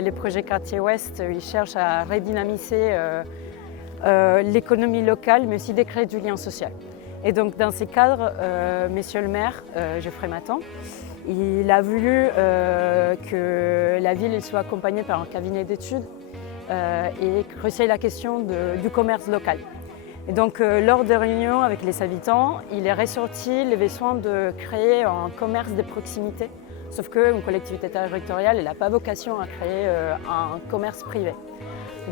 les projets Quartier Ouest, ils cherchent à redynamiser l'économie locale, mais aussi de créer du lien social. Et donc dans ces cadres, monsieur le maire, Geoffrey Matan, il a voulu que la ville soit accompagnée par un cabinet d'études et creuser la question du commerce local. Et donc lors des réunions avec les habitants, il est ressorti le besoin de créer un commerce de proximité, sauf qu'une collectivité territoriale n'a pas vocation à créer un commerce privé.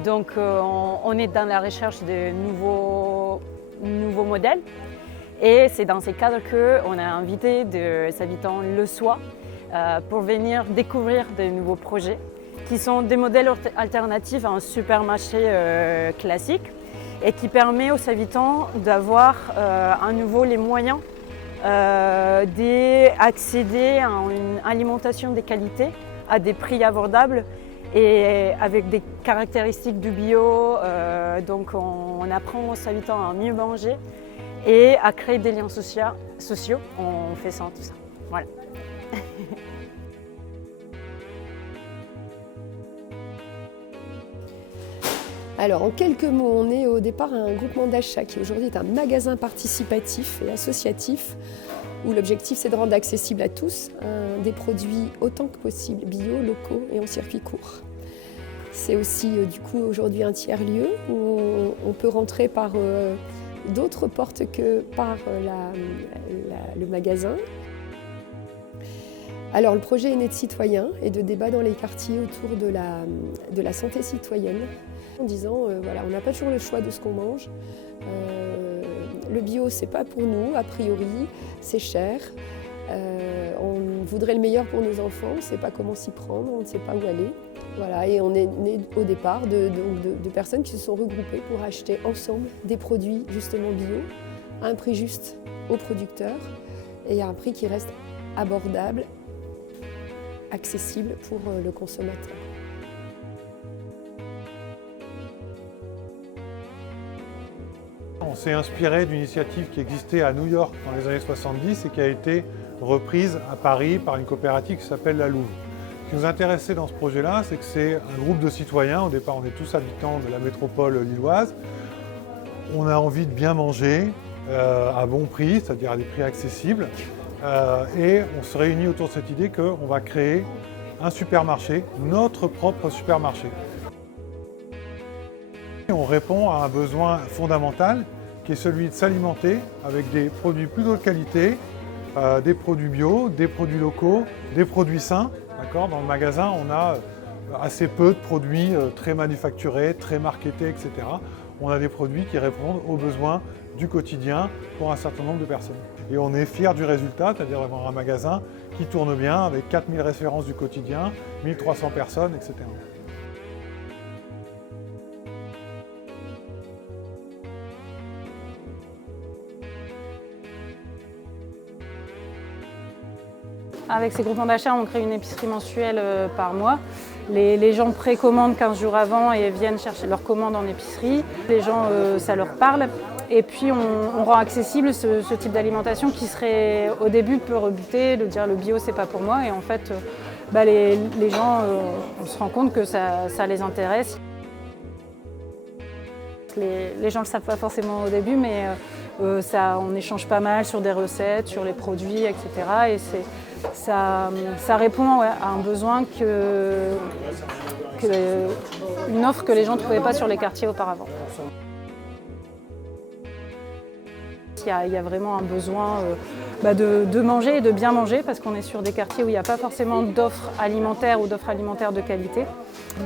Donc on est dans la recherche de nouveaux modèles. Et c'est dans ces cadres qu'on a invité des habitants le soir pour venir découvrir de nouveaux projets qui sont des modèles alternatifs à un supermarché classique et qui permet aux habitants d'avoir à nouveau les moyens d'accéder à une alimentation de qualité à des prix abordables et avec des caractéristiques du bio. Donc on apprend aux habitants à mieux manger et à créer des liens sociaux en faisant tout ça. Voilà. Alors, en quelques mots, on est au départ un groupement d'achat qui aujourd'hui est un magasin participatif et associatif où l'objectif c'est de rendre accessible à tous des produits autant que possible bio, locaux et en circuit court. C'est aussi du coup aujourd'hui un tiers-lieu où on peut rentrer par d'autres portes que par le magasin. Alors le projet est né de citoyens et de débats dans les quartiers autour de la santé citoyenne, en disant voilà, on n'a pas toujours le choix de ce qu'on mange. Le bio, c'est pas pour nous, a priori, c'est cher. On voudrait le meilleur pour nos enfants, on ne sait pas comment s'y prendre, on ne sait pas où aller. Voilà, et on est né au départ de personnes qui se sont regroupées pour acheter ensemble des produits justement bio, à un prix juste aux producteurs et à un prix qui reste abordable, accessible pour le consommateur. On s'est inspiré d'une initiative qui existait à New York dans les années 70 et qui a été reprise à Paris par une coopérative qui s'appelle La Louve. Ce qui nous intéressait dans ce projet-là, c'est que c'est un groupe de citoyens. Au départ, on est tous habitants de la métropole lilloise. On a envie de bien manger à bon prix, c'est-à-dire à des prix accessibles. Et on se réunit autour de cette idée qu'on va créer un supermarché, notre propre supermarché. Et on répond à un besoin fondamental qui est celui de s'alimenter avec des produits plutôt de qualité, des produits bio, des produits locaux, des produits sains. Dans le magasin, on a assez peu de produits très manufacturés, très marketés, etc. On a des produits qui répondent aux besoins du quotidien pour un certain nombre de personnes. Et on est fiers du résultat, c'est-à-dire d'avoir un magasin qui tourne bien avec 4000 références du quotidien, 1300 personnes, etc. Avec ces groupements d'achat, on crée une épicerie mensuelle par mois. Les gens précommandent 15 jours avant et viennent chercher leurs commandes en épicerie. Les gens, ça leur parle. Et puis on rend accessible ce type d'alimentation qui serait au début peu rebuté, de dire le bio c'est pas pour moi. Et en fait, les gens, on se rend compte que ça les intéresse. Les gens ne le savent pas forcément au début, mais on échange pas mal sur des recettes, sur les produits, etc. Et ça répond à un besoin une offre que les gens ne trouvaient pas sur les quartiers auparavant. Il y a vraiment un besoin de manger et de bien manger parce qu'on est sur des quartiers où il n'y a pas forcément d'offres alimentaires ou d'offres alimentaires de qualité.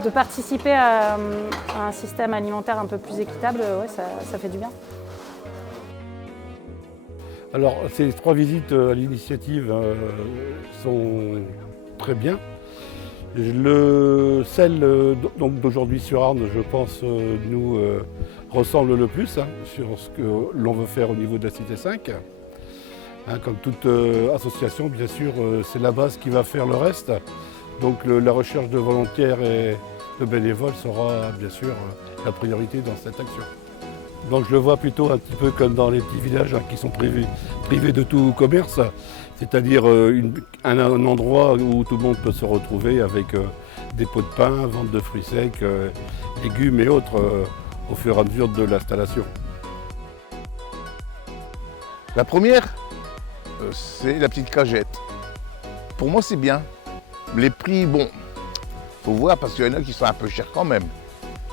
De participer à un système alimentaire un peu plus équitable, ouais, ça fait du bien. Alors, ces 3 visites à l'initiative sont très bien. Celle d'aujourd'hui sur Arnes, je pense, nous ressemble le plus sur ce que l'on veut faire au niveau de la Cité 5. Comme toute association, bien sûr, c'est la base qui va faire le reste. Donc la recherche de volontaires et de bénévoles sera bien sûr la priorité dans cette action. Donc je le vois plutôt un petit peu comme dans les petits villages qui sont privés de tout commerce, c'est-à-dire un endroit où tout le monde peut se retrouver avec des pots de pain, vente de fruits secs, légumes et autres au fur et à mesure de l'installation. La première, c'est la petite cagette. Pour moi, c'est bien. Les prix, bon, faut voir parce qu'il y en a qui sont un peu chers quand même.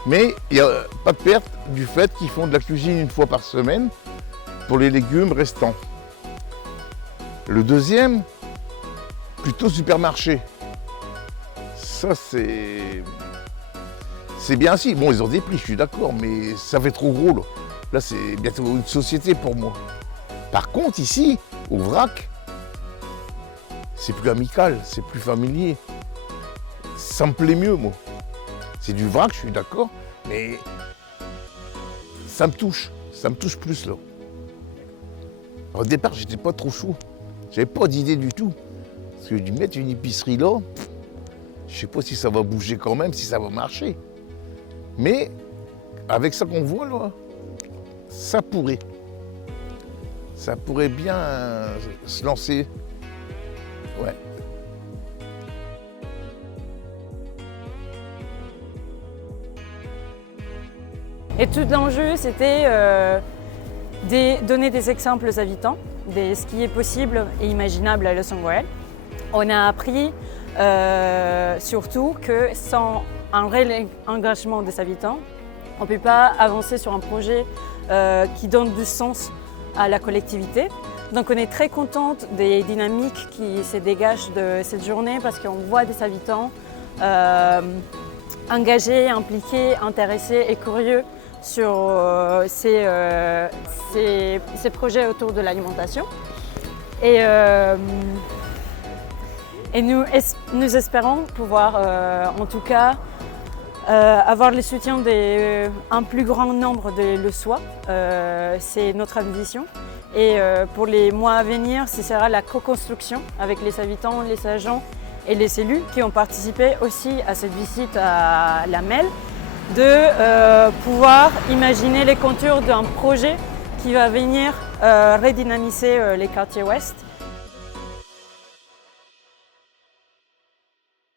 Mais il n'y a pas de perte du fait qu'ils font de la cuisine une fois par semaine pour les légumes restants. Le deuxième, plutôt supermarché. Ça, c'est bien aussi. Bon, ils ont des prix, je suis d'accord, mais ça fait trop gros, là. Là, c'est bientôt une société pour moi. Par contre, ici, au vrac, c'est plus amical, c'est plus familier. Ça me plaît mieux, moi. C'est du vrac, je suis d'accord, mais ça me touche plus, là. Au départ, j'étais pas trop chaud. J'avais pas d'idée du tout. Parce que de mettre une épicerie là, je sais pas si ça va bouger quand même, si ça va marcher. Mais avec ça qu'on voit là, ça pourrait. Ça pourrait bien se lancer. Ouais. Et tout l'enjeu, c'était de donner des exemples aux habitants de ce qui est possible et imaginable à Los Angeles. On a appris surtout que sans un réel engagement des habitants, on ne peut pas avancer sur un projet qui donne du sens à la collectivité. Donc on est très contente des dynamiques qui se dégagent de cette journée parce qu'on voit des habitants engagés, impliqués, intéressés et curieux sur ces projets autour de l'alimentation. Et nous espérons pouvoir en tout cas avoir le soutien d'un plus grand nombre de Leussois. C'est notre ambition. Et pour les mois à venir, ce sera la co-construction avec les habitants, les agents et les élus qui ont participé aussi à cette visite à la MEL, de pouvoir imaginer les contours d'un projet qui va venir redynamiser les quartiers ouest